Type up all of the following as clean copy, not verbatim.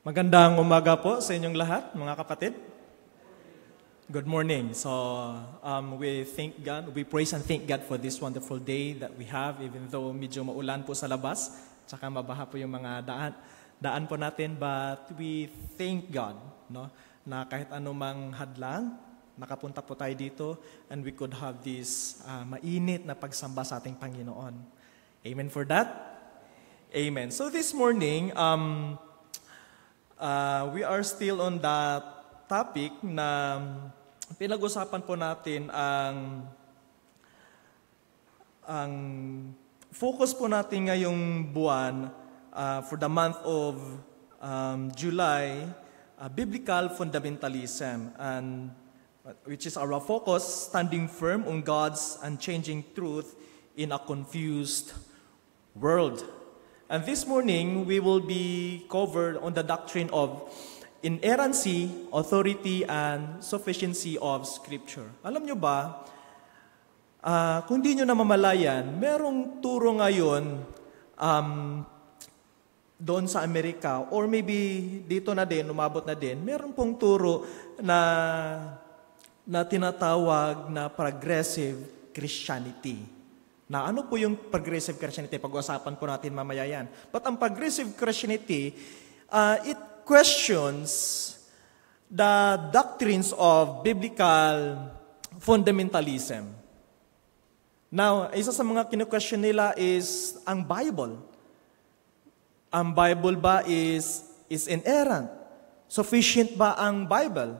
Magandang umaga po sa inyong lahat, mga kapatid. Good morning. So, we thank God, we praise and thank God for this wonderful day that we have, even though medyo maulan po sa labas, tsaka mabaha po yung mga daan po natin, but we thank God, no, na kahit anumang hadlang, nakapunta po tayo dito, and we could have this mainit na pagsamba sa ating Panginoon. Amen for that? Amen. So this morning, we are still on that topic na pinag-usapan po natin ang focus po natin ngayong buwan for the month of July, biblical fundamentalism, and which is our focus, standing firm on God's unchanging truth in a confused world. And this morning, we will be covered on the doctrine of inerrancy, authority, and sufficiency of Scripture. Alam nyo ba, kung di nyo namamalayan, merong turo ngayon doon sa Amerika, or maybe dito na din, umabot na din, meron pong turo na tinatawag na progressive Christianity. Na ano po yung progressive Christianity? Pag-usapan po natin mamaya yan. But ang progressive Christianity, it questions the doctrines of biblical fundamentalism. Now, isa sa mga kinu-question nila is ang Bible. Ang Bible ba is inerrant? Sufficient ba ang Bible?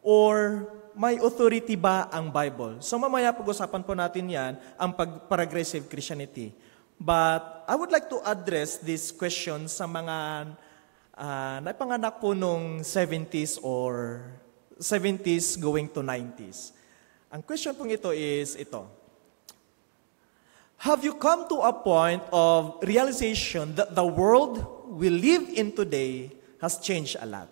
Or may authority ba ang Bible? So mamaya pag-usapan po natin yan, ang progressive Christianity. But I would like to address this question sa mga naipanganak po nung 70s or 70s going to 90s. Ang question pong ito is ito. Have you come to a point of realization that the world we live in today has changed a lot?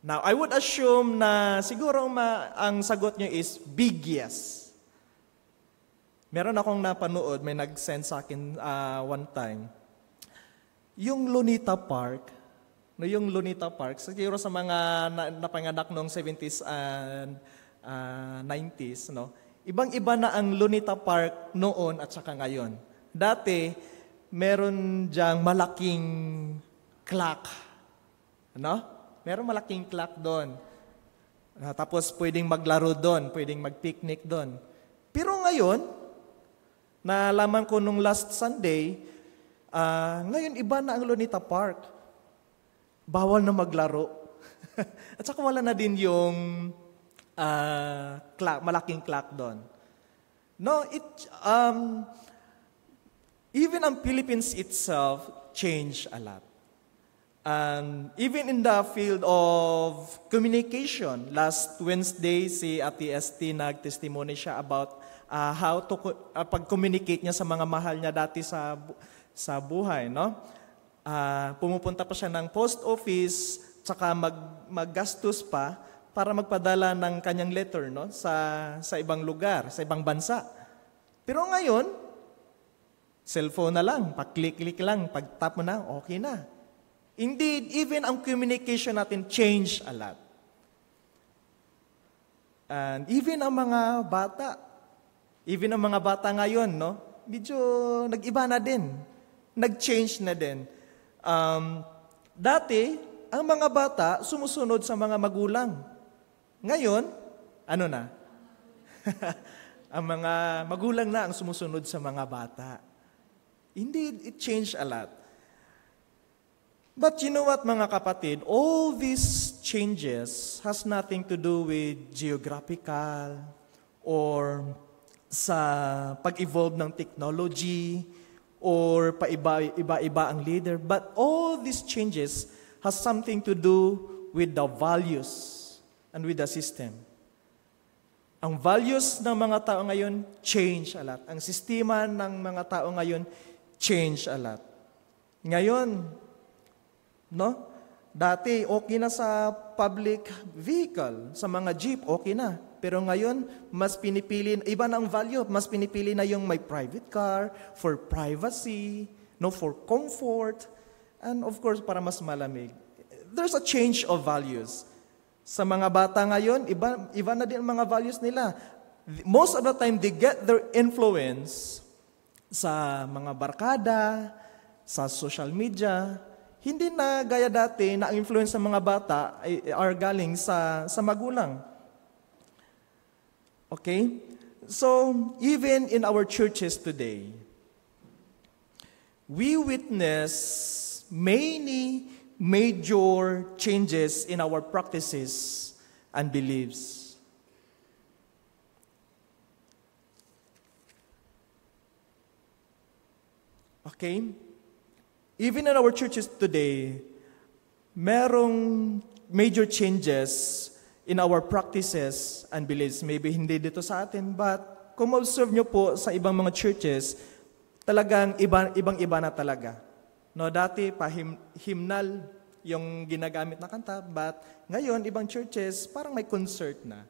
Now, I would assume na siguro ang sagot nyo is big yes. Meron akong napanood, may nag-send sa akin one time. Yung Lunita Park, siguro sa mga napanganak noong 70s and 90s, no? Ibang-iba na ang Lunita Park noon at saka ngayon. Dati, meron diyang malaking clock, no? Meron malaking clock doon. Tapos pwedeng maglaro doon, pwedeng mag-picnic doon. Pero ngayon, nalaman ko nung last Sunday, ngayon iba na ang Lunita Park. Bawal na maglaro. At saka wala na din yung malaking clock doon. No, even ang Philippines itself changed a lot. And even in the field of communication, last Wednesday, si Ate ST nag-testimony siya about how to pag-communicate niya sa mga mahal niya dati sa buhay, no? Pumupunta pa siya ng post office, tsaka maggastos pa para magpadala ng kanyang letter, no? Sa ibang lugar, sa ibang bansa. Pero ngayon, cellphone na lang, pag-click-click lang, pag-tap mo na, okay na. Indeed, even ang communication natin changed a lot. And even ang mga bata ngayon, no, medyo nag-iba na din. Nag-change na din. Dati, ang mga bata sumusunod sa mga magulang. Ngayon, ano na? Ang mga magulang na ang sumusunod sa mga bata. Indeed, it changed a lot. But you know what, mga kapatid, all these changes has nothing to do with geographical or sa pag-evolve ng technology or iba-iba ang leader. But all these changes has something to do with the values and with the system. Ang values ng mga tao ngayon change a lot. Ang sistema ng mga tao ngayon change a lot. Ngayon, no? Dati, okay na sa public vehicle, sa mga jeep, okay na. Pero ngayon, mas pinipili, iba na ang value, mas pinipili na yung may private car, for privacy, no, for comfort. And of course, para mas malamig. There's a change of values. Sa mga bata ngayon, iba na din ang mga values nila. Most of the time, they get their influence sa mga barkada, sa social media. Hindi na gaya dati na ang influence ng mga bata ay galing sa magulang. Okay? So, even in our churches today, we witness many major changes in our practices and beliefs. Okay? Even in our churches today, merong major changes in our practices and beliefs. Maybe hindi dito sa atin, but kung ma-observe nyo po sa ibang mga churches, talagang ibang-iba na talaga. No, dati hymnal yung ginagamit na kanta, but ngayon ibang churches parang may concert na.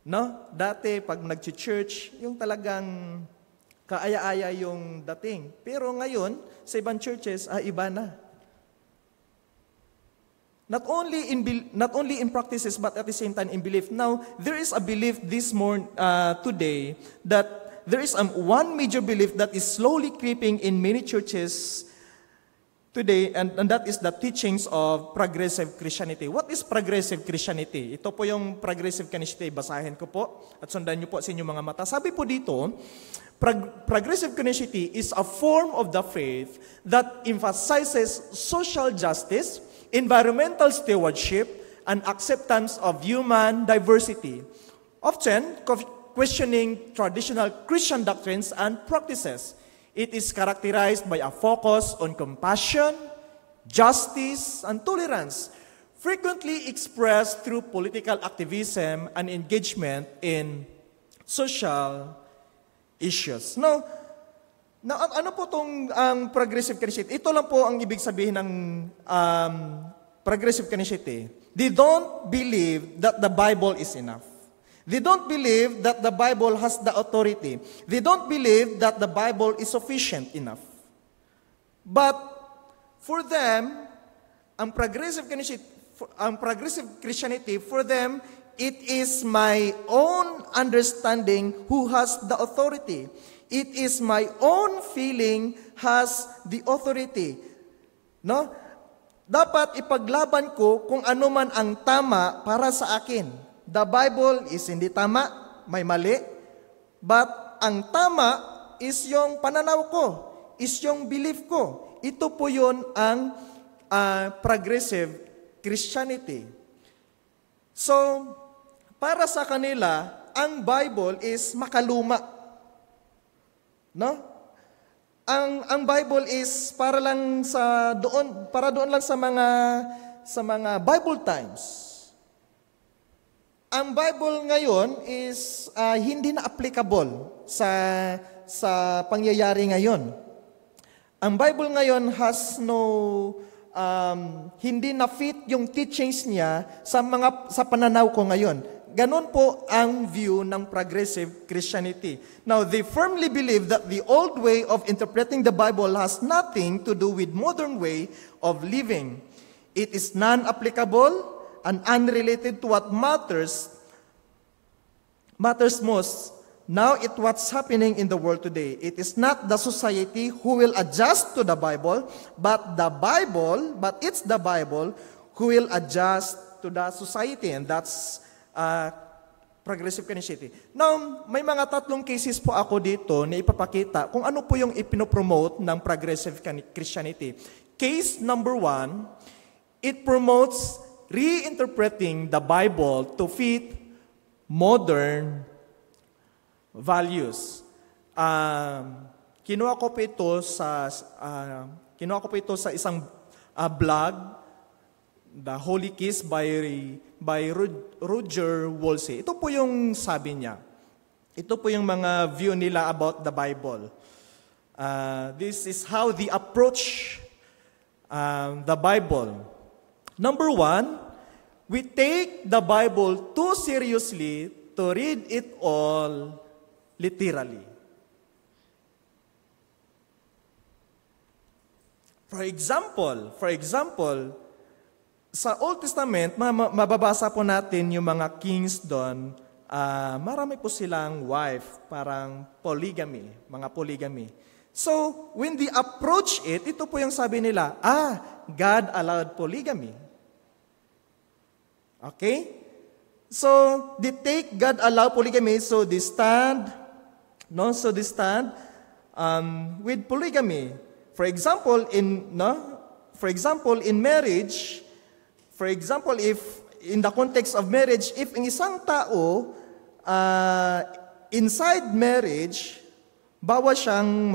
No? Dati pag nag-church, yung talagang kaaya-aya yung dating. Pero ngayon, sa ibang churches, iba na. Not only in practices, but at the same time in belief. Now, there is a belief today that there is one major belief that is slowly creeping in many churches today, and that is the teachings of progressive Christianity. What is progressive Christianity? Ito po yung progressive Christianity. Basahin ko po at sundan niyo po sa inyong mga mata. Sabi po dito, progressive Christianity is a form of the faith that emphasizes social justice, environmental stewardship, and acceptance of human diversity, often questioning traditional Christian doctrines and practices. It is characterized by a focus on compassion, justice, and tolerance, frequently expressed through political activism and engagement in social issues. Now, ano po itong progressive Christianity? Ito lang po ang ibig sabihin ng progressive Christianity. They don't believe that the Bible is enough. They don't believe that the Bible has the authority. They don't believe that the Bible is sufficient enough. But for them, ang progressive Christianity, for them, it is my own understanding who has the authority. It is my own feeling has the authority. No? Dapat ipaglaban ko kung ano man ang tama para sa akin. The Bible is hindi tama, may mali, but ang tama is yung pananaw ko, is yung belief ko. Ito po yun ang progressive Christianity. So, para sa kanila, ang Bible is makaluma. No? Ang Bible is para doon lang sa mga Bible times. Ang Bible ngayon is hindi na applicable sa pangyayari ngayon. Ang Bible ngayon has hindi na fit yung teachings niya sa pananaw ko ngayon. Ganon po ang view ng progressive Christianity. Now, they firmly believe that the old way of interpreting the Bible has nothing to do with modern way of living. It is non-applicable and unrelated to what matters most. Now, what's happening in the world today. It is not the society who will adjust to the Bible, but it's the Bible who will adjust to the society, and that's progressive Christianity. Now, may mga 3 cases po ako dito na ipapakita kung ano po yung ipinopromote ng progressive Christianity. Case number 1, it promotes reinterpreting the Bible to fit modern values. Kinuha ko po ito sa isang blog, The Holy Kiss by Roger Wolsey. Ito po yung sabi niya. Ito po yung mga view nila about the Bible. This is how they approach the Bible. Number 1, we take the Bible too seriously to read it all literally. For example, sa Old Testament, mababasa po natin yung mga kings doon, marami po silang wife, parang polygamy, mga polygamy. So, when they approach it, ito po yung sabi nila, God allowed polygamy. Okay? So, they take God allowed polygamy, so they stand with polygamy. For example, in marriage, if in the context of marriage, if ang isang tao inside marriage, bawal siyang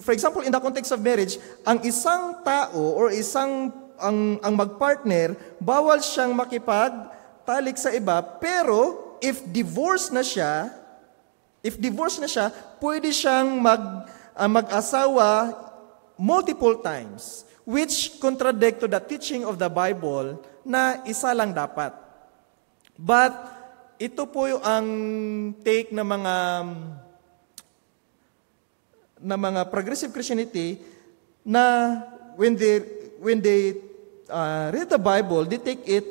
for example, in the context of marriage, ang isang tao or ang magpartner, bawal siyang makipagtalik sa iba, pero if divorce na siya, pwede siyang mag-asawa multiple times, which contradict to the teaching of the Bible na isa lang dapat. But ito po yung ang take ng mga progressive Christianity na when they read the Bible, they take it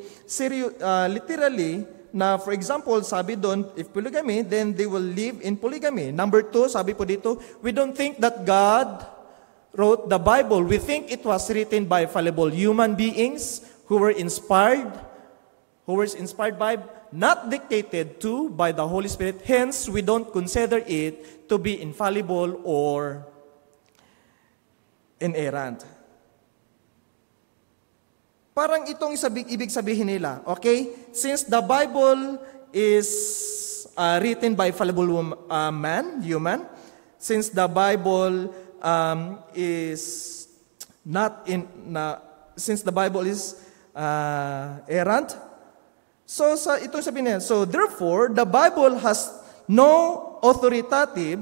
literally. Na for example, sabi doon, if polygamy, then they will live in polygamy. Number 2, sabi po dito, we don't think that God wrote the Bible. We think it was written by fallible human beings who were inspired by, not dictated to by the Holy Spirit. Hence, we don't consider it to be infallible or inerrant. Parang itong ibig sabihin nila, okay? Since the Bible is written by fallible human, since the Bible since the Bible is errant, so itong sabihin nila, so therefore, the Bible has no authoritative.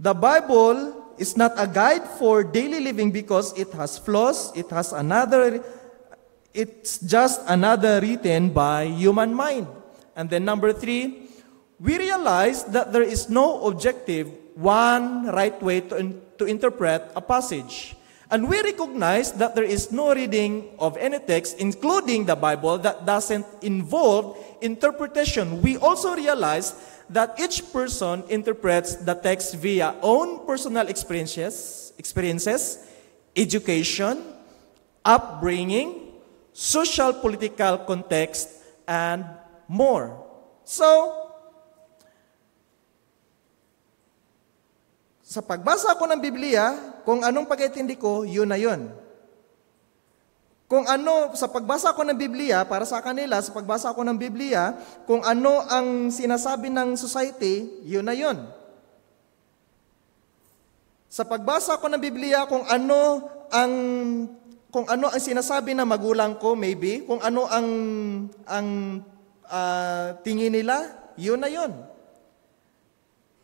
The Bible is not a guide for daily living because it has flaws, it's just another written by human mind. And then number 3, we realize that there is no objective, one right way to interpret a passage. And we recognize that there is no reading of any text, including the Bible, that doesn't involve interpretation. We also realize that each person interprets the text via own personal experiences, education, upbringing, social political context, and more. So, sa pagbasa ko ng Biblia, kung anong pag-intindi ko, yun na yun. Sa pagbasa ko ng Biblia, para sa kanila, sa pagbasa ko ng Biblia, kung ano ang sinasabi ng society, yun na yun. Sa pagbasa ko ng Biblia, kung ano ang sinasabi ng magulang ko, maybe, kung ano ang tingin nila, yun na yun.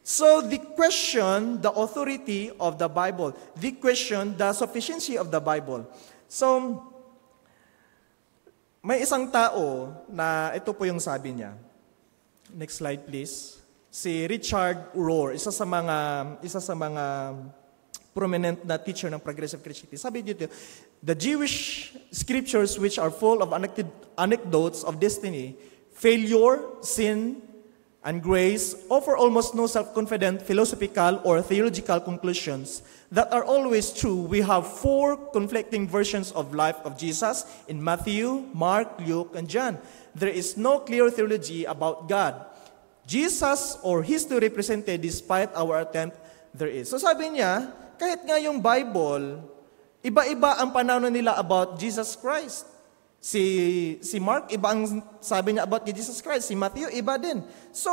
So, they question the authority of the Bible. They question the sufficiency of the Bible. So, may isang tao na ito po yung sabi niya. Next slide, please. Si Richard Rohr, isa sa mga prominent na teacher ng progressive Christianity. Sabi dito, the Jewish scriptures which are full of anecdotes of destiny, failure, sin, and grace offer almost no self-confident philosophical or theological conclusions that are always true. We have 4 conflicting versions of life of Jesus in Matthew, Mark, Luke, and John. There is no clear theology about God. Jesus or history presented despite our attempt, there is. So sabi niya, kahit nga yung Bible, iba-iba ang pananaw nila about Jesus Christ. Si Mark, iba ang sabi niya about Jesus Christ. Si Matthew, iba din. So,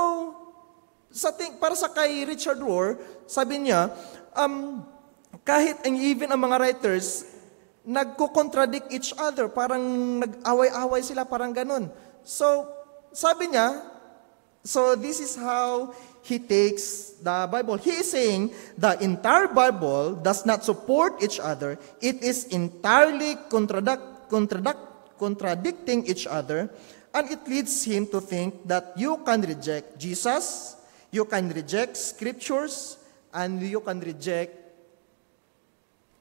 para sa kay Richard Rohr, sabi niya, kahit even ang mga writers, nagko-contradict each other, parang nag-away-away sila, parang ganun. So, sabi niya, so this is how he takes the Bible. He is saying the entire Bible does not support each other. It is entirely contradicting each other, and it leads him to think that you can reject Jesus, You can reject scriptures and you can reject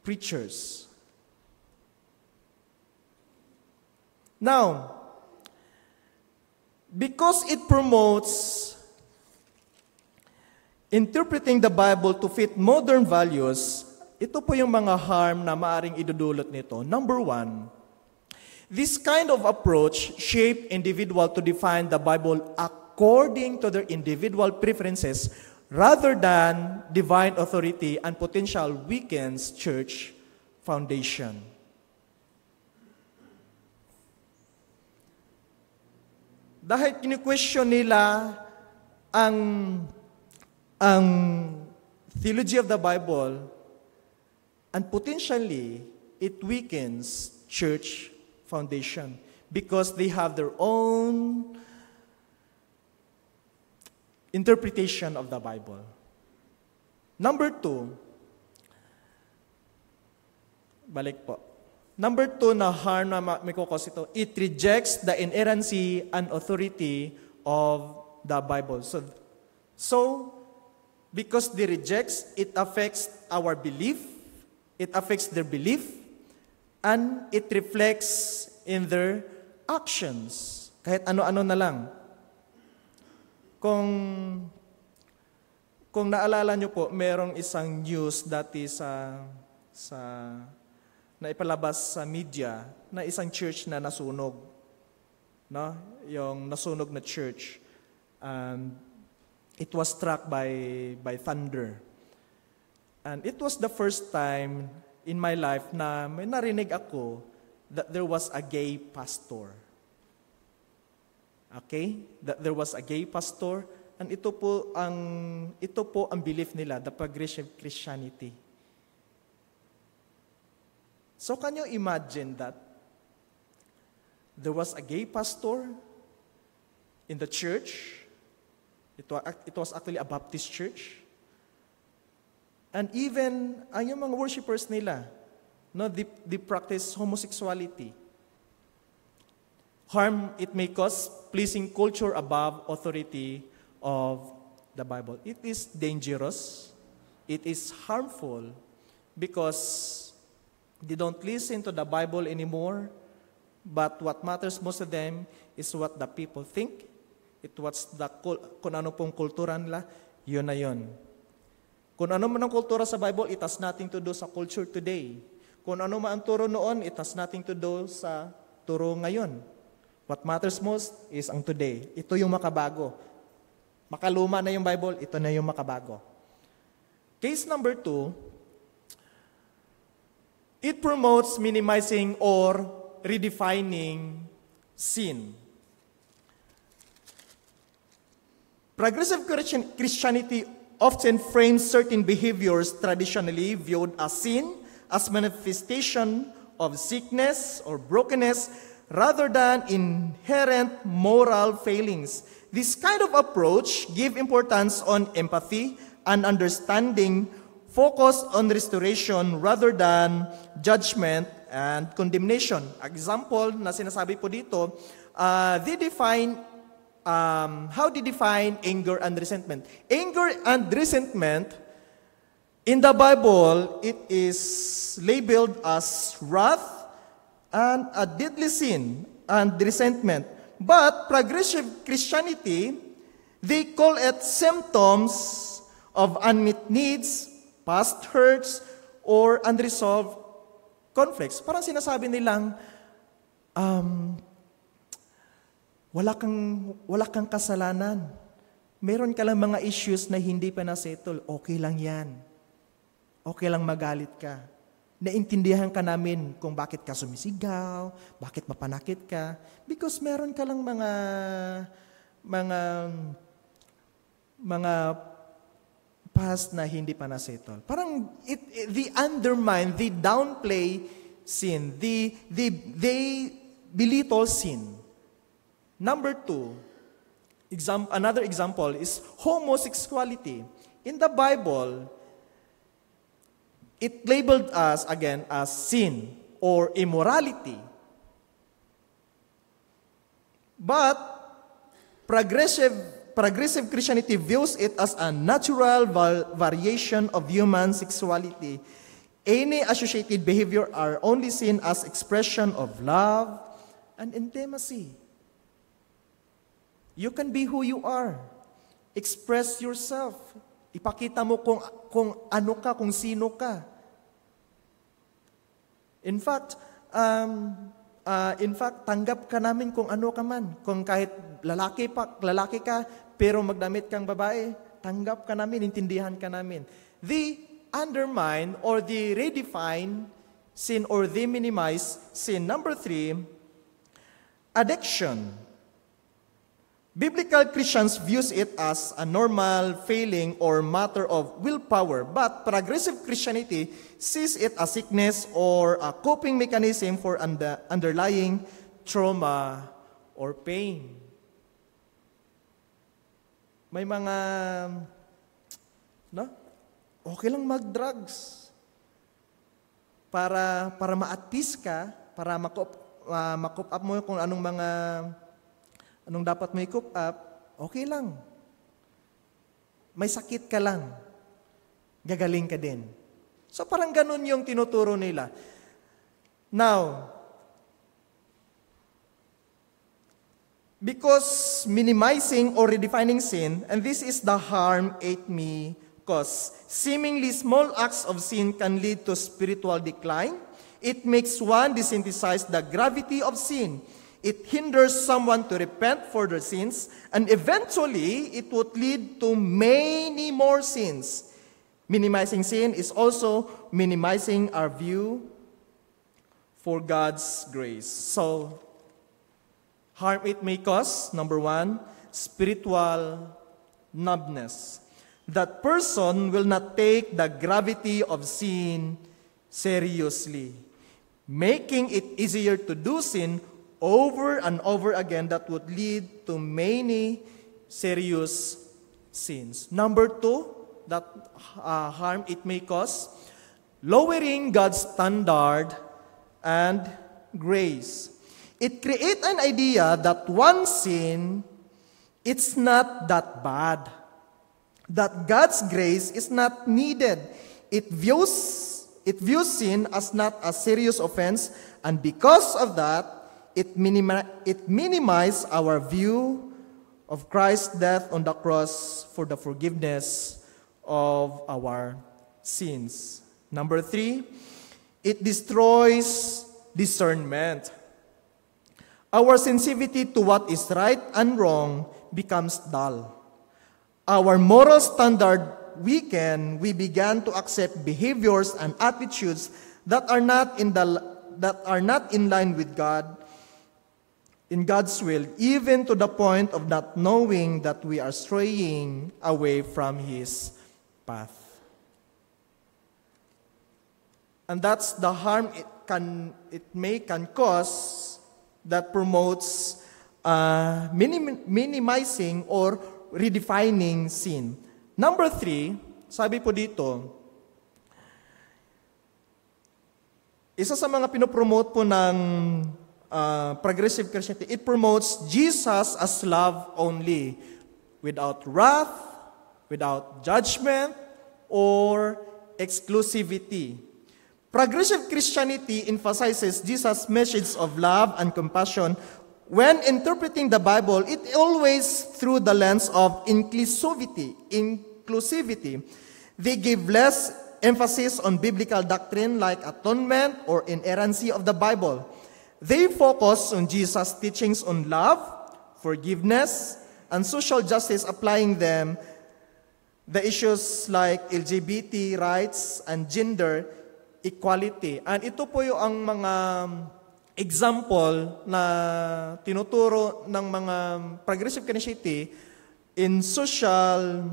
preachers. Now, because it promotes interpreting the Bible to fit modern values, ito po yung mga harm na maaring idudulot nito. Number one, this kind of approach shape individual to define the Bible according to their individual preferences rather than divine authority and potential weakens church foundation. Dahil kini-question nila ang theology of the Bible, and potentially it weakens church foundation because they have their own interpretation of the Bible. Number two, balik po. Number two na harm na may kukos ito, it rejects the inerrancy and authority of the Bible. So because they rejects, it affects our belief, it affects their belief, and it reflects in their actions. Kahit ano-ano na lang. Kung naalala nyo po, merong isang news dati sa na ipalabas sa media na isang church na nasunog. No? Yung nasunog na church. And it was struck by thunder. And it was the first time in my life na may narinig ako that there was a gay pastor. Okay? That there was a gay pastor. And ito po ang belief nila, the progressive Christianity. So can you imagine that? There was a gay pastor in the church. It was actually a Baptist church. And even yung mga worshipers nila, no, they practice homosexuality. Harm it may cause, pleasing culture above authority of the Bible. It is dangerous. It is harmful because they don't listen to the Bible anymore. But what matters most of them is what the people think. Kung ano pong kultura nila, yun na yun. Kung ano man ang kultura sa Bible, it has nothing to do sa culture today. Kung ano man ang turo noon, it has nothing to do sa turo ngayon. What matters most is ang today. Ito yung makabago. Makaluma na yung Bible, ito na yung makabago. Case number 2, it promotes minimizing or redefining sin. Progressive Christianity often frames certain behaviors traditionally viewed as sin as manifestation of sickness or brokenness rather than inherent moral failings. This kind of approach gives importance on empathy and understanding, focus on restoration rather than judgment and condemnation. Example na sinasabi po dito, how they define anger and resentment. Anger and resentment, in the Bible, it is labeled as wrath and a deadly sin and resentment. But progressive Christianity, they call it symptoms of unmet needs, past hurts, or unresolved conflicts. Parang sinasabi nilang, wala kang kasalanan. Meron ka lang mga issues na hindi pa na-settle. Okay lang yan. Okay lang magalit ka. Naintindihan ka namin kung bakit ka sumisigaw, bakit mapanakit ka. Because meron ka lang mga past na hindi pa na-settle. Parang they undermine, they downplay sin. They belittle sin. Number 2, another example is homosexuality. In the Bible, it labeled us again as sin or immorality. But progressive Progressive Christianity views it as a natural variation of human sexuality. Any associated behavior are only seen as expression of love and intimacy. You can be who you are. Express yourself. Ipakita mo kung ano ka, kung sino ka. In fact, tanggap ka namin kung ano ka man. Kung kahit lalaki ka, pero magdamit kang babae, tanggap ka namin, intindihan ka namin. They undermine or they redefine sin or they minimize sin. Number 3, addiction. Biblical Christians views it as a normal failing or matter of willpower, but progressive Christianity sees it as sickness or a coping mechanism for underlying trauma or pain. May mga, okay lang mag-drugs para ma-at peace ka, para ma-cope up mo kung anong dapat mo i-cope up, okay lang. May sakit ka lang, gagaling ka din. So parang ganun yung tinuturo nila. Now, because minimizing or redefining sin, and this is the harm it may cause. Seemingly small acts of sin can lead to spiritual decline. It makes one desensitize the gravity of sin. It hinders someone to repent for their sins, and eventually it would lead to many more sins. Minimizing sin is also minimizing our view for God's grace. So, harm it may cause, number 1, spiritual numbness. That person will not take the gravity of sin seriously, making it easier to do sin over and over again that would lead to many serious sins. Number 2, that harm it may cause, lowering God's standard and grace. It creates an idea that one sin, it's not that bad. That God's grace is not needed. It views sin as not a serious offense, and because of that, it minimizes our view of Christ's death on the cross for the forgiveness of our sins. Number 3, it destroys discernment. Our sensitivity to what is right and wrong becomes dull. Our moral standard weaken. We began to accept behaviors and attitudes that are not in line with God, in God's will, even to the point of not knowing that we are straying away from His path. And that's the harm can cause that promotes minimizing or redefining sin. Number 3, sabi po dito, isa sa mga pinopromote po ng progressive Christianity, it promotes Jesus as love only, without wrath, without judgment, or exclusivity. Progressive Christianity emphasizes Jesus' message of love and compassion. When interpreting the Bible, it always through the lens of inclusivity. They give less emphasis on biblical doctrine like atonement or inerrancy of the Bible. They focus on Jesus' teachings on love, forgiveness, and social justice, applying them the issues like LGBT rights and gender equality. And ito po yung ang mga example na tinuturo ng mga progressive Christianity in social,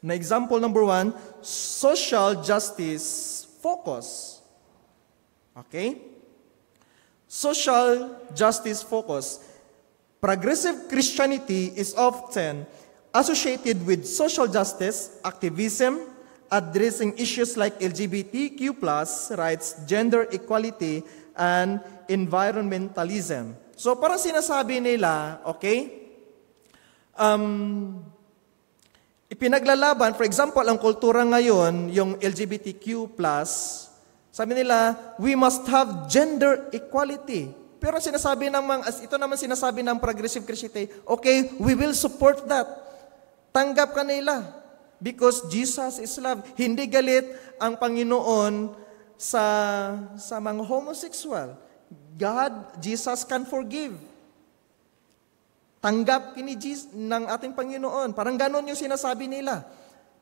na example number 1, social justice focus. Okay? Social justice focus. Progressive Christianity is often associated with social justice, activism, addressing issues like LGBTQ+ rights, gender equality, and environmentalism. So parang sinasabi nila, okay, ipinaglalaban, for example, ang kultura ngayon, yung LGBTQ+, sabi nila, we must have gender equality. Pero sinasabi ito naman sinasabi ng progressive Christianity, okay, we will support that. Tanggap ka nila. Because Jesus is love. Hindi galit ang Panginoon sa mga homosexual. Jesus can forgive. Tanggap kini Jesus ng ating Panginoon. Parang ganon yung sinasabi nila.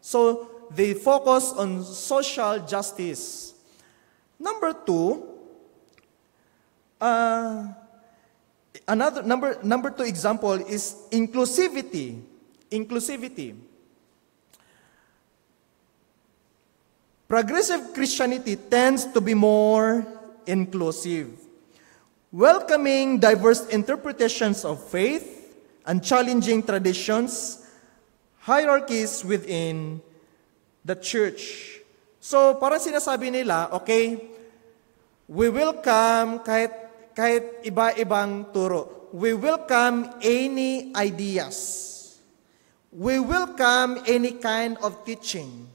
So, they focus on social justice. Number two, number two example is inclusivity. Inclusivity. Progressive Christianity tends to be more inclusive, welcoming diverse interpretations of faith and challenging traditions, hierarchies within the church. So, parang sinasabi nila, okay, we welcome kahit iba-ibang turo. We welcome any ideas. We welcome any kind of teaching.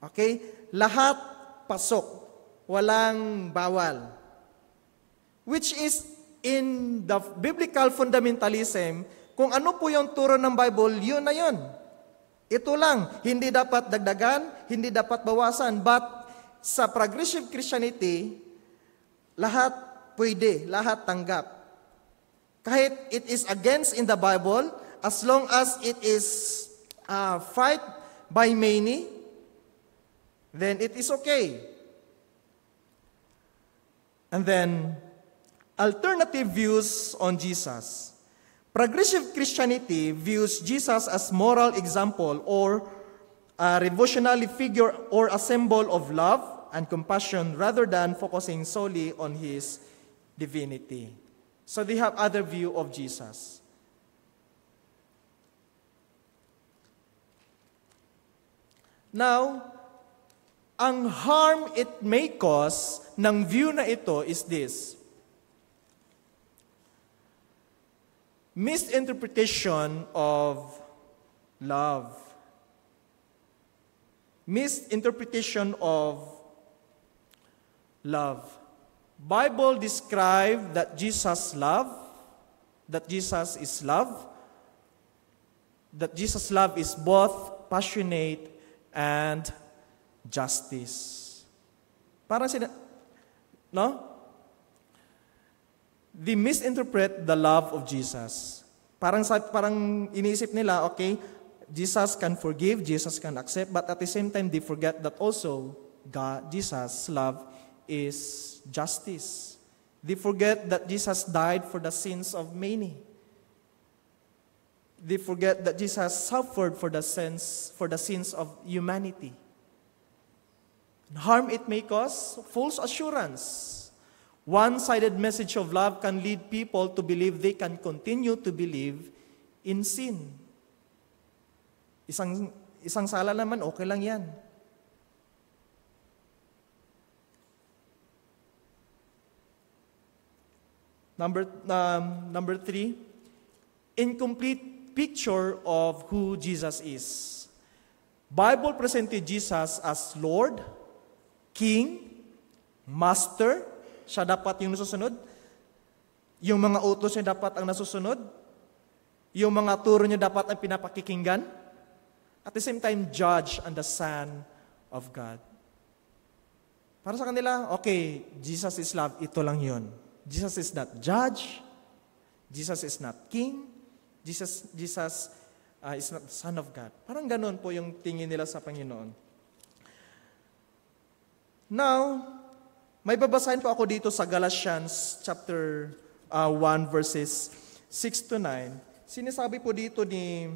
Okay? Lahat pasok. Walang bawal. Which is in the biblical fundamentalism, kung ano po yung turo ng Bible, yun na yun. Ito lang. Hindi dapat dagdagan, hindi dapat bawasan. But sa progressive Christianity, lahat pwede, lahat tanggap. Kahit it is against in the Bible, as long as it is fight by many, then it is okay. And then, alternative views on Jesus. Progressive Christianity views Jesus as moral example or a revolutionary figure or a symbol of love and compassion rather than focusing solely on his divinity. So they have other view of Jesus. Now, ang harm it may cause ng view na ito is this. Misinterpretation of love. Misinterpretation of love. Bible describe that Jesus love, that Jesus is love, that Jesus love is both passionate and justice. Parang no? They misinterpret the love of Jesus. Parang iniisip nila, okay, Jesus can forgive, Jesus can accept, but at the same time, they forget that also God, Jesus' love is justice. They forget that Jesus died for the sins of many. They forget that Jesus suffered for the sins of humanity. Harm it may cause, false assurance. One-sided message of love can lead people to believe they can continue to believe in sin. Isang sala naman, okay lang yan. Number three, incomplete picture of who Jesus is. Bible presented Jesus as Lord, King, Master. Siya dapat yung nasusunod. Yung mga utos niya dapat ang nasusunod. Yung mga turo niya dapat ang pinapakikinggan. At the same time, Judge and the Son of God. Para sa kanila, okay, Jesus is love, ito lang yun. Jesus is not Judge. Jesus is not King. Jesus is not the Son of God. Parang ganun po yung tingin nila sa Panginoon. Now, may babasahin po ako dito sa Galatians chapter 1 verses 6 to 9. Sinasabi po dito ni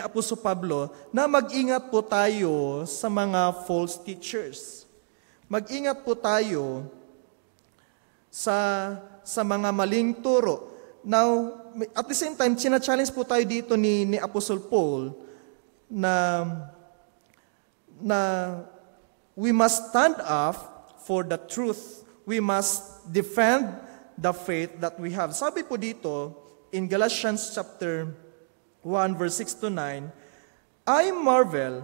Apostol Pablo na mag-ingat po tayo sa mga false teachers. Mag-ingat po tayo sa mga maling turo. Now, at the same time, sina-challenge po tayo dito ni Apostle Paul na we must stand up for the truth. We must defend the faith that we have. Sabi po dito in Galatians chapter 1 verse 6 to 9, I marvel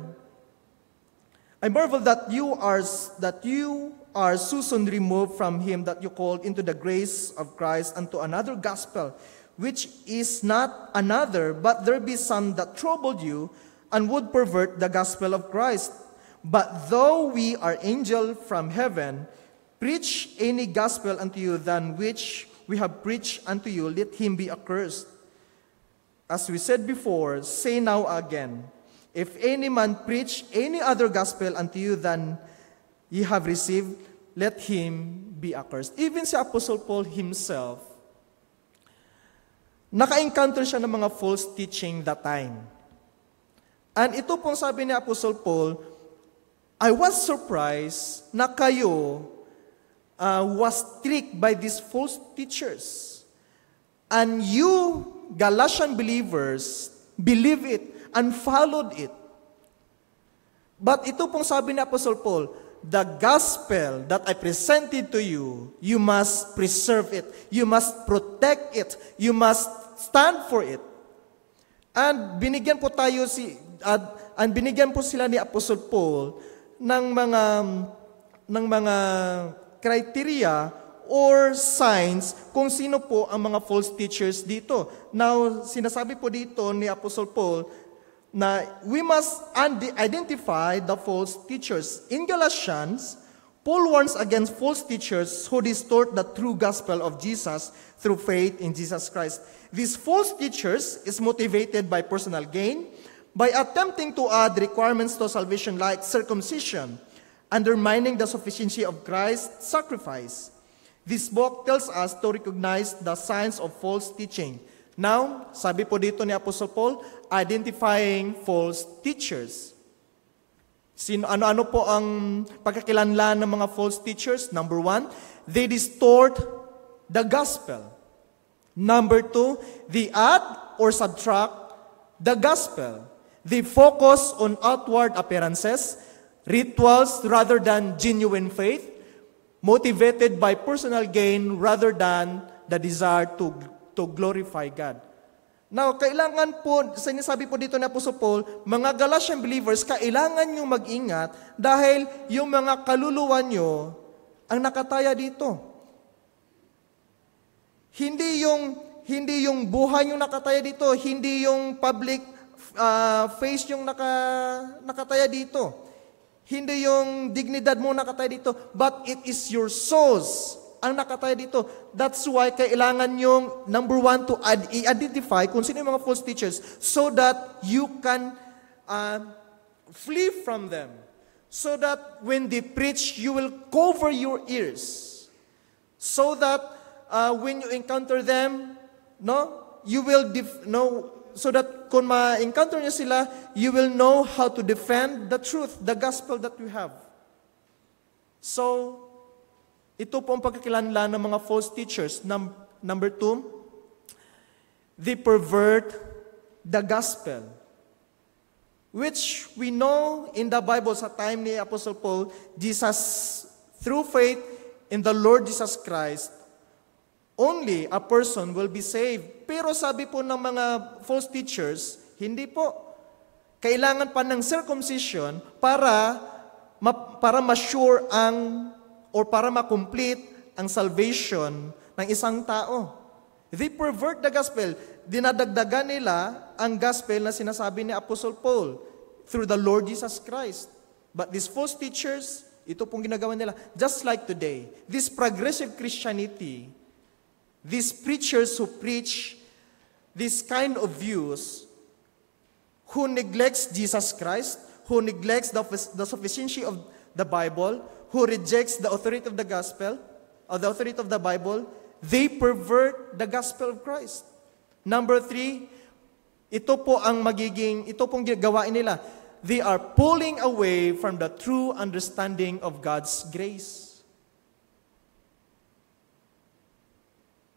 that you are so soon removed from him that you called into the grace of Christ unto another gospel, which is not another, but there be some that troubled you and would pervert the gospel of Christ. But though we are angel from heaven, preach any gospel unto you than which we have preached unto you, let him be accursed. As we said before, say now again, if any man preach any other gospel unto you than ye have received, let him be accursed. Even si Apostle Paul himself, naka-encounter siya ng mga false teaching that time. And ito pong sabi ni Apostle Paul, I was surprised na kayo was tricked by these false teachers. And you, Galatian believers, believe it and followed it. But ito pong sabi ni Apostle Paul, the gospel that I presented to you, you must preserve it. You must protect it. You must stand for it. And binigyan po sila ni Apostle Paul ng mga criteria or signs kung sino po ang mga false teachers dito. Now, sinasabi po dito ni Apostle Paul na we must identify the false teachers. In Galatians, Paul warns against false teachers who distort the true gospel of Jesus through faith in Jesus Christ. These false teachers is motivated by personal gain, by attempting to add requirements to salvation like circumcision, undermining the sufficiency of Christ's sacrifice. This book tells us to recognize the signs of false teaching. Now, sabi po dito ni Apostle Paul, identifying false teachers. Ano-ano po ang pagkakilanlan ng mga false teachers? Number 1, they distort the gospel. Number 2, they add or subtract the gospel. They focus on outward appearances, rituals rather than genuine faith, motivated by personal gain rather than the desire to glorify God. Now, kailangan po, sinasabi po dito ni Apostle Paul, mga Galatian believers, kailangan nyo mag-ingat dahil yung mga kaluluwa nyo ang nakataya dito. Hindi yung buhay yung nakataya dito, hindi yung public face yung nakataya dito. Hindi yung dignidad mo nakataya dito, but it is your souls ang nakataya dito. That's why kailangan yung number 1 to identify kung sino yung mga false teachers so that you can flee from them. So that when they preach, you will cover your ears. So that when you encounter them, you will so that kung ma-encounter niyo sila, you will know how to defend the truth, the gospel that we have. So, ito po ang pagkakilanlan ng mga false teachers. Number 2, they pervert the gospel. Which we know in the Bible sa time ni Apostle Paul, Jesus, through faith in the Lord Jesus Christ, only a person will be saved. Pero sabi po ng mga false teachers, hindi po. Kailangan pa ng circumcision para ma-sure or para ma-complete ang salvation ng isang tao. They pervert the gospel. Dinadagdagan nila ang gospel na sinasabi ni Apostle Paul through the Lord Jesus Christ. But these false teachers, ito pong ginagawa nila. Just like today, this progressive Christianity, these preachers who preach this kind of views, who neglects Jesus Christ, who neglects the sufficiency of the Bible, who rejects the authority of the gospel, or the authority of the Bible, they pervert the gospel of Christ. Number 3, ito pong gawain nila. They are pulling away from the true understanding of God's grace.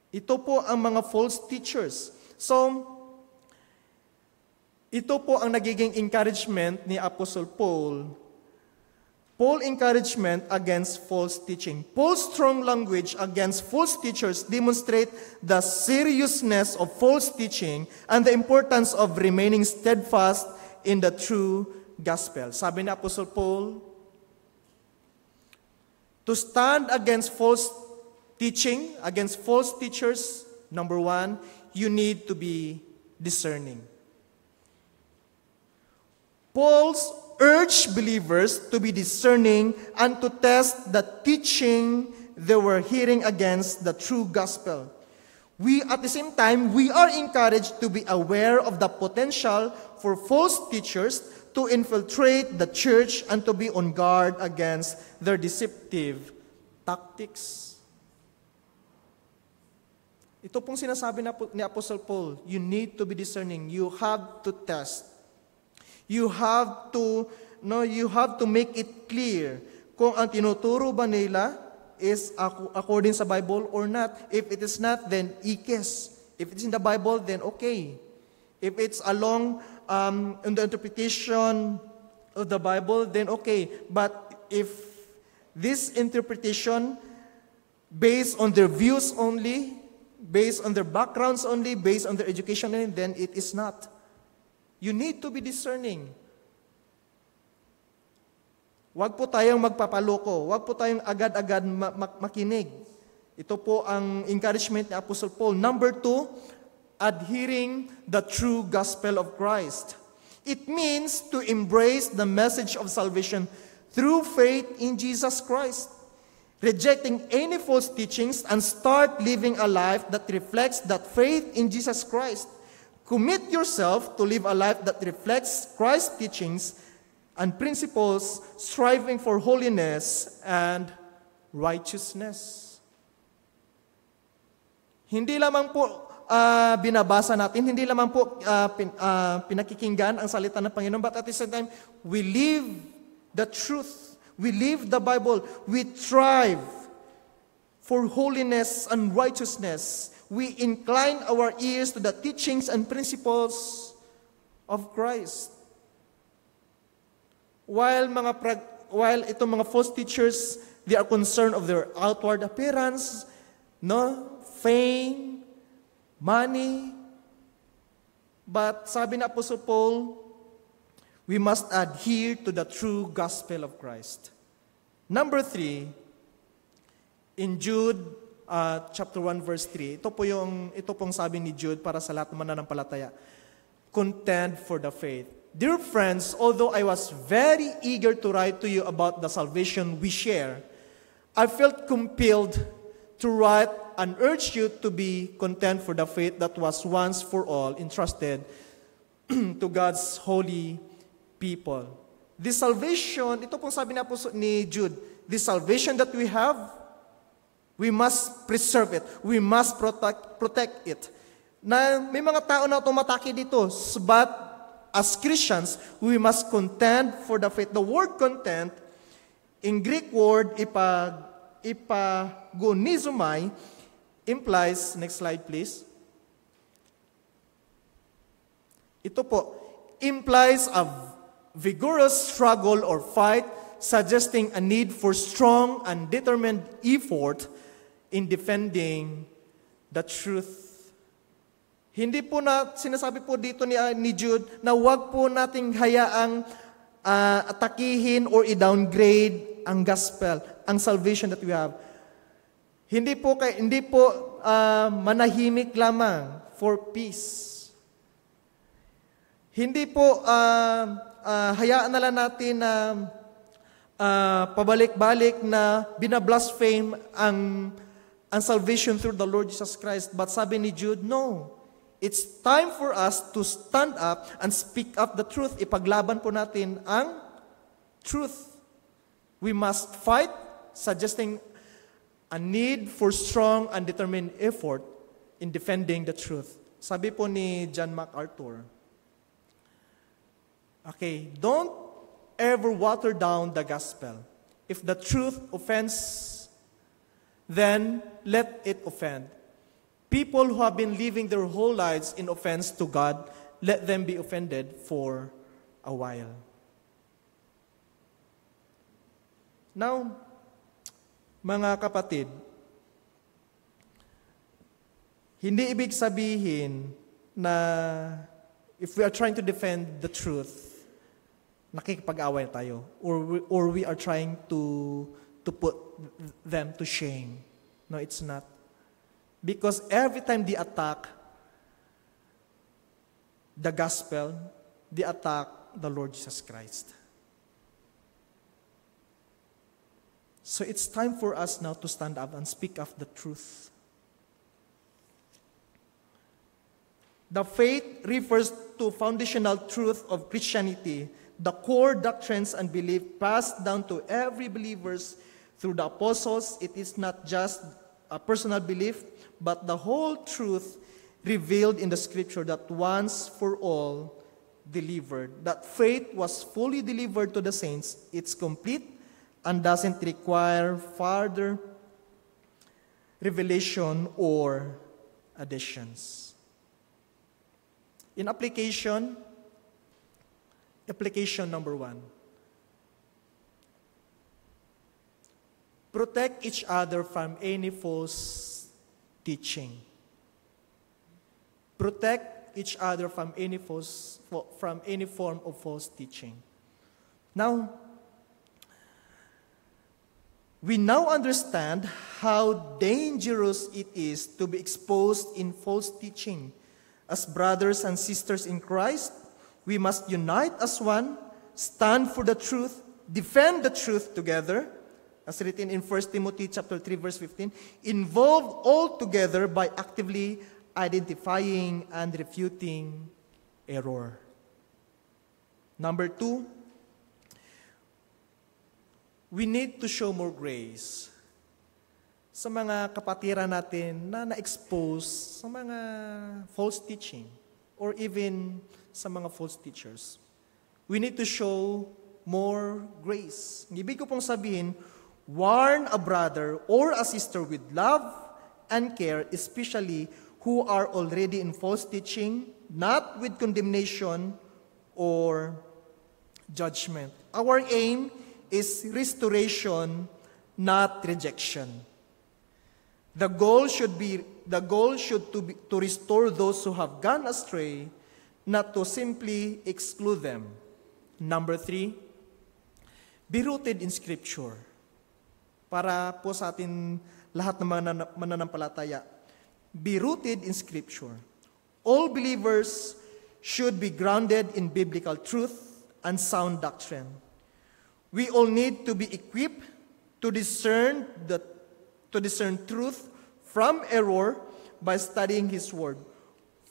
Ito po ang mga false teachers. So, ito po ang nagiging encouragement ni Apostle Paul Paul's encouragement against false teaching. Paul's strong language against false teachers demonstrate the seriousness of false teaching and the importance of remaining steadfast in the true gospel. Sabi ni Apostle Paul, to stand against false teaching, against false teachers, number one, you need to be discerning. Paul's urged believers to be discerning and to test the teaching they were hearing against the true gospel. At the same time, we are encouraged to be aware of the potential for false teachers to infiltrate the church and to be on guard against their deceptive tactics. Ito pong sinasabi ni Apostle Paul, you need to be discerning. You have to test. You have to make it clear kung ang tinuturo ba nila is according sa Bible or not. If it is not, then ikes. If it's in the Bible, then okay. If it's along in the interpretation of the Bible, then okay. But if this interpretation based on their views only, based on their backgrounds only, based on their education only, then it is not. You need to be discerning. Huwag po tayong magpapaloko. Huwag po tayong agad-agad makinig. Ito po ang encouragement ni Apostle Paul. Number 2, adhering the true gospel of Christ. It means to embrace the message of salvation through faith in Jesus Christ, rejecting any false teachings and start living a life that reflects that faith in Jesus Christ. Commit yourself to live a life that reflects Christ's teachings and principles, striving for holiness and righteousness. Hindi lamang po binabasa natin, hindi lamang po pinakikinggan ang salita ng Panginoon, but at the same time, we live the truth. We live the Bible. We strive for holiness and righteousness. We incline our ears to the teachings and principles of Christ. While itong mga false teachers, they are concerned of their outward appearance, fame, money. But sabi na Apostle Paul, we must adhere to the true gospel of Christ. Number 3, in Jude chapter 1 verse 3, ito pong sabi ni Jude para sa lahat ng mananampalataya. Contend for the faith. Dear friends, although I was very eager to write to you about the salvation we share, I felt compelled to write and urge you to be content for the faith that was once for all entrusted to God's holy people. This salvation, ito pong sabi ni Jude, this salvation that we have, we must preserve it. We must protect it. Na may mga tao na tumatake dito, but as Christians, we must contend for the faith. The word content, in Greek word, ipagonizomai, implies, next slide please. Ito po, implies a vigorous struggle or fight, suggesting a need for strong and determined effort in defending the truth. Hindi po sinasabi po dito ni Jude na huwag po nating hayaang atakihin or i-downgrade ang gospel, ang salvation that we have. Hindi po manahimik lamang for peace. Hindi po hayaan na lang natin na pabalik-balik na binablaspheme ang salvation through the Lord Jesus Christ. But sabi ni Jude, no. It's time for us to stand up and speak up the truth. Ipaglaban po natin ang truth. We must fight, suggesting a need for strong and determined effort in defending the truth. Sabi po ni John MacArthur, okay, don't ever water down the gospel. If the truth offends, then let it offend. People who have been living their whole lives in offense to God, let them be offended for a while. Now, mga kapatid, hindi ibig sabihin na if we are trying to defend the truth, nakikipag-away tayo, or we are trying to put them to shame. No, it's not. Because every time they attack the gospel, they attack the Lord Jesus Christ. So it's time for us now to stand up and speak of the truth. The faith refers to foundational truth of Christianity, the core doctrines and belief passed down to every believers through the apostles. It is not just a personal belief, but the whole truth revealed in the scripture that once for all delivered. That faith was fully delivered to the saints. It's complete and doesn't require further revelation or additions. In application number 1. Protect each other from any false teaching. Protect each other from any form of false teaching. Now, we now understand how dangerous it is to be exposed in false teaching. As brothers and sisters in Christ, we must unite as one, stand for the truth, defend the truth together, as written in 1 Timothy chapter 3, verse 15, involved all together by actively identifying and refuting error. Number 2, we need to show more grace sa mga kapatiran natin na na-expose sa mga false teaching or even sa mga false teachers. We need to show more grace. Ang ibig ko pong sabihin, warn a brother or a sister with love and care, especially who are already in false teaching, not with condemnation or judgment. Our aim is restoration, not rejection. The goal should be to restore those who have gone astray, not to simply exclude them. Number 3, be rooted in Scripture. Para po sa atin lahat ng mga mananampalataya, be rooted in Scripture. All believers should be grounded in biblical truth and sound doctrine. We all need to be equipped to discern truth from error by studying His Word.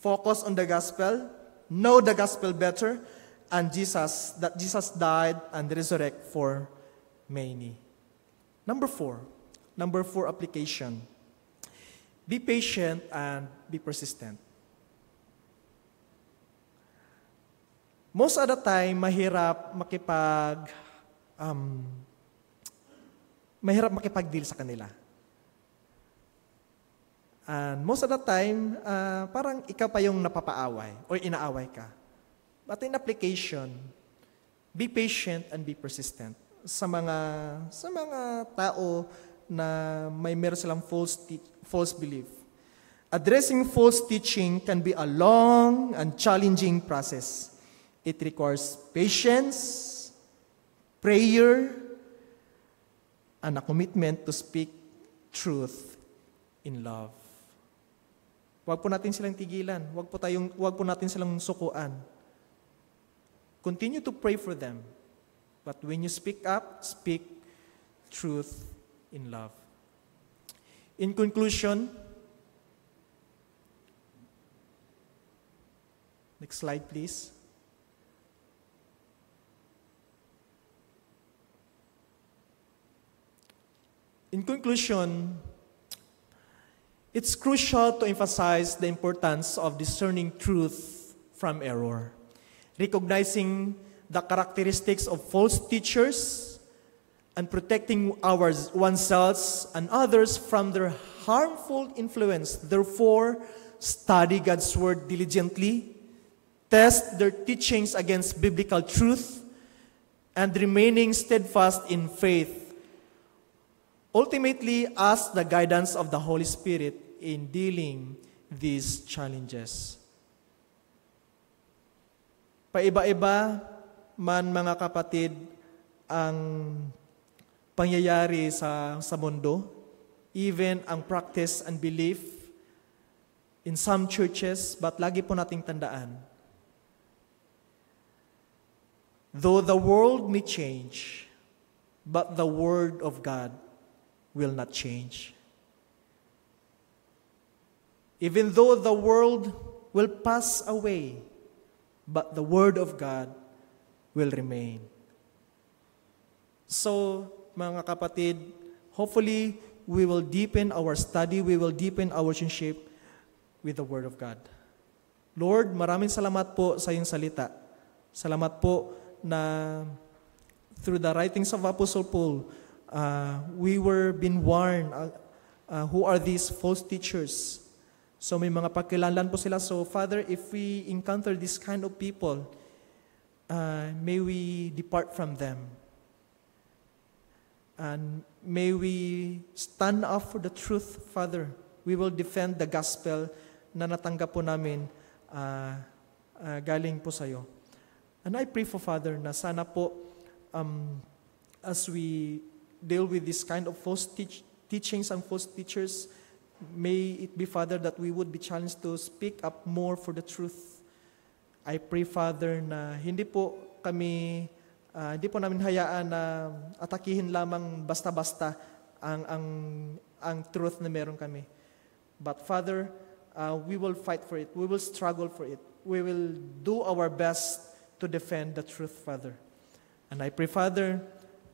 Focus on the gospel, know the gospel better, and that Jesus died and resurrected for many. Number 4 application. Be patient and be persistent. Most of the time, mahirap makipag-deal sa kanila. And most of the time, parang ikaw pa yung napapaaway or inaaway ka. But in application, be patient and be persistent. Sa mga tao na meron silang false belief. Addressing false teaching can be a long and challenging process. It requires patience, prayer, and a commitment to speak truth in love. Huwag po natin silang tigilan. Huwag po natin silang sukuan. Continue to pray for them. But when you speak up, speak truth in love. In conclusion, next slide please. In conclusion, it's crucial to emphasize the importance of discerning truth from error, recognizing the characteristics of false teachers, and protecting oneself and others from their harmful influence. Therefore, study God's Word diligently, test their teachings against biblical truth, and remaining steadfast in faith ultimately ask the guidance of the Holy Spirit in dealing these challenges. Paiba-iba man mga kapatid ang pangyayari sa mundo, even ang practice and belief in some churches, but lagi po nating tandaan, though the world may change, but the Word of God will not change. Even though the world will pass away, but the Word of God will remain. So, mga kapatid, hopefully, we will deepen our study, we will deepen our relationship with the Word of God. Lord, maraming salamat po sa iyong salita. Salamat po na through the writings of Apostle Paul, we were being warned who are these false teachers. So may mga pagkilanlan po sila. So Father, if we encounter this kind of people, may we depart from them. And may we stand up for the truth, Father. We will defend the gospel na natanggap po namin galing po sa iyo. And I pray for Father na sana po as we deal with this kind of false teachings and false teachers, may it be, Father, that we would be challenged to speak up more for the truth. I pray, Father, na hindi po namin hayaan na atakihin lamang basta-basta ang truth na meron kami. But Father, we will fight for it. We will struggle for it. We will do our best to defend the truth, Father. And I pray, Father,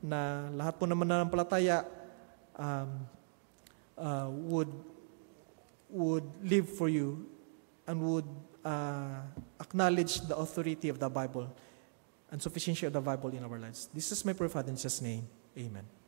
na lahat po naman nanampalataya would live for you and would acknowledge the authority of the Bible and sufficiency of the Bible in our lives. This is my prayer, Father, in Jesus' name. Amen.